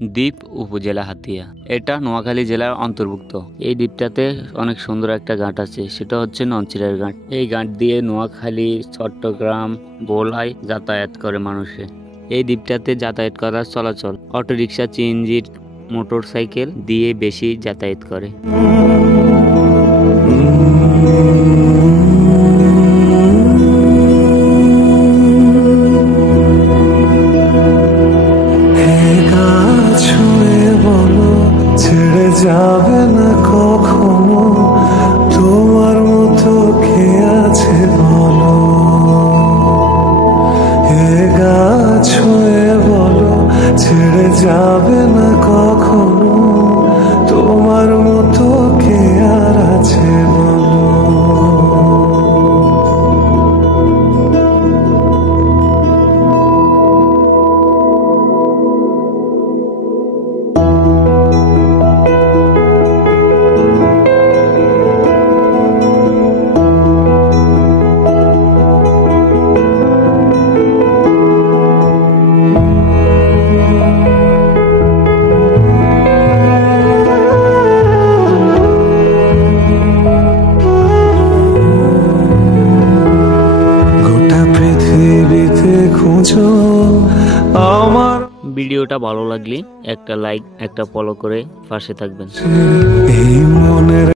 দ্বীপ উপজেলা হাতিয়া, এটা নোয়াখালী জেলার অন্তর্ভুক্ত। এই দ্বীপটাতে অনেক সুন্দর একটা ঘাট আছে, সেটা হচ্ছে নলছিরার ঘাট। এই ঘাট দিয়ে নোয়াখালী, চট্টগ্রাম, ভোলায় যাতায়াত করে মানুষে। এই দ্বীপটাতে যাতায়াত করার চলাচল অটোরিকশা, সিএনজি, মোটরসাইকেল দিয়ে বেশি যাতায়াত করে। ছেড়ে যাবে না কখনো, তোমার মতো কে আছে বলো। হে গাছ হয়ে বলো, ছেড়ে যাবে না কখনো, তোমার মতো কে আর আছে বলো। আমার ভিডিওটা ভালো লাগলে একটা লাইক, একটা ফলো করে পাশে থাকবেন। এই মনের